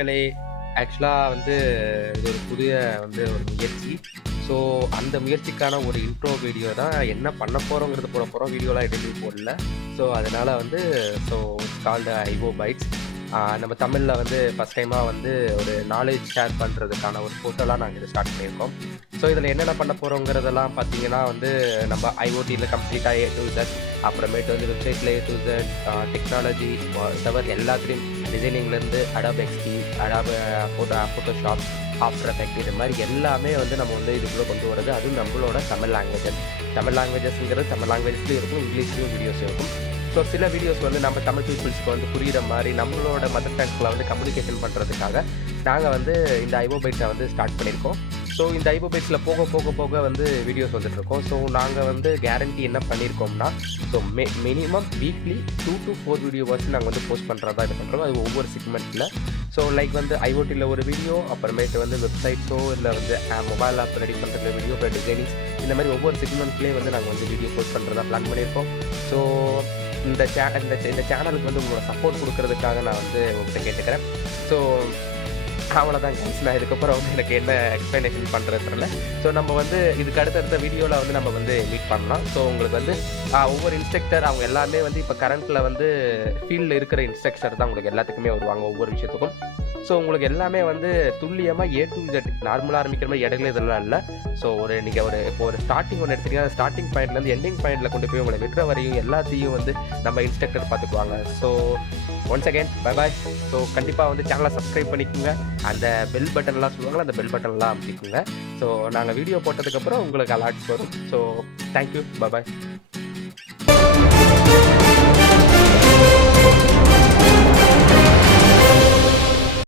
மக்களே! ஆக்சுவலா இது ஒரு புதிய ஒரு முயற்சி. ஸோ அந்த முயற்சிக்கான ஒரு இன்ட்ரோ வீடியோ தான். என்ன பண்ண போறோங்கிறது போட போறோம். வீடியோலாம் எதுவுமே போடல. ஸோ அதனால ஸோ இட்ஸ் கால்டு ஐவோபைட்ஸ். நம்ம தமிழ்ல ஃபர்ஸ்ட் டைமா ஒரு நாலேட்ஜ் ஷேர் பண்றதுக்கான ஒரு போர்ட்டலா நாங்க இத ஸ்டார்ட் பண்ணியிருக்கோம். ஸோ இதில என்னென்ன பண்ண போறோங்கிறதெல்லாம் பார்த்தீங்கன்னா நம்ம ஐஓடில கம்ப்ளீட்டா ஏ டூ இசட், அப்புறமேட்டு வெப்சைட்ல A to Z, technology, server எல்லாத்துலயும் டிசைனிங்லேருந்து Adobe XP, Adobe Photoshop, After Effect இது மாதிரி எல்லாமே நம்ம இதுக்குள்ளே கொண்டு வரது. அதுவும் நம்மளோட தமிழ் லாங்குவேஜஸ். தமிழ் லாங்குவேஜஸ்ங்கிறது தமிழ் லாங்குவேஜ்லையும் இருக்கும், இங்கிலீஷ்லையும் வீடியோஸ் இருக்கும். ஸோ சில வீடியோஸ் நம்ம தமிழ் பீப்புள்ஸ்க்கு புரிகிற மாதிரி நம்மளோட மதர் டங்கில் கம்யூனிகேஷன் பண்ணுறதுக்காக நாங்கள் இந்த ஐவோபைட்ஸை ஸ்டார்ட் பண்ணியிருக்கோம். ஸோ இந்த ஐவோபைட்ஸில் போக போக போக வீடியோஸ் வந்துட்டுருக்கோம். ஸோ நாங்கள் கேரண்டி என்ன பண்ணியிருக்கோம்னா, ஸோ மினிமம் வீக்லி 2 to 4 வீடியோவாச்சு நாங்கள் போஸ்ட் பண்ணுறதா இது பண்ணுறோம். அது ஒவ்வொரு செக்மெண்ட்டில். ஸோ லைக் ஐஓடியில் ஒரு வீடியோ, அப்புறமேட்டு வெப்சைட்ஸோ இல்லை மொபைல் ஆப் ரெடி பண்ணுற வீடியோ, அப்புறம் டிசைனிங்ஸ், இந்த மாதிரி ஒவ்வொரு செக்மெண்ட்லேயே நாங்கள் வீடியோ போஸ்ட் பண்ணுறதா பிளான் பண்ணியிருக்கோம். ஸோ இந்த சேனலுக்கு உங்களோட சப்போர்ட் கொடுக்கறதுக்காக நான் உங்கள்கிட்ட கேட்டுக்கிறேன். ஸோ அவ்வளோதான் கைஸ். நான் இதுக்கப்புறம் எனக்கு என்ன எக்ஸ்ப்ளனேஷன் பண்ணுறது தெரியல. ஸோ நம்ம இதுக்கு அடுத்தடுத்த வீடியோவில் நம்ம மீட் பண்ணலாம். ஸோ உங்களுக்கு ஒவ்வொரு இன்ஸ்ட்ரக்டர் அவங்க எல்லாமே இப்போ கரண்ட்டில் ஃபீல்டில் இருக்கிற இன்ஸ்ட்ரக்டர் தான் உங்களுக்கு எல்லாத்துக்குமே வருவாங்க ஒவ்வொரு விஷயத்துக்கும். ஸோ உங்களுக்கு எல்லாமே துல்லியமாக ஏ டு இசட் நார்மலாக ஆரம்பிக்கிற மாதிரி இடையில இதெல்லாம் இல்லை. ஸோ நீங்கள் இப்போ ஒரு ஸ்டார்டிங் ஒன்று எடுத்தீங்கன்னா, ஸ்டார்டிங் பாயிண்ட்லேருந்து எண்டிங் பாயிண்டில் கொண்டு போய் உங்களை விட்டுற வரையும் எல்லாத்தையும் நம்ம இன்ஸ்ட்ரக்டர் பார்த்துக்குவாங்க. So once again bye bye. So கண்டிப்பாக சேனலை சப்ஸ்கிரைப் பண்ணிக்கோங்க. அந்த பெல் பட்டன்லாம் சொல்லுவாங்களா, அந்த பெல் பட்டன்லாம் அமைச்சிக்கோங்க. ஸோ நாங்கள் வீடியோ போட்டதுக்கப்புறம் உங்களுக்கு அலர்ட்ஸ் வரும். So thank you, bye bye.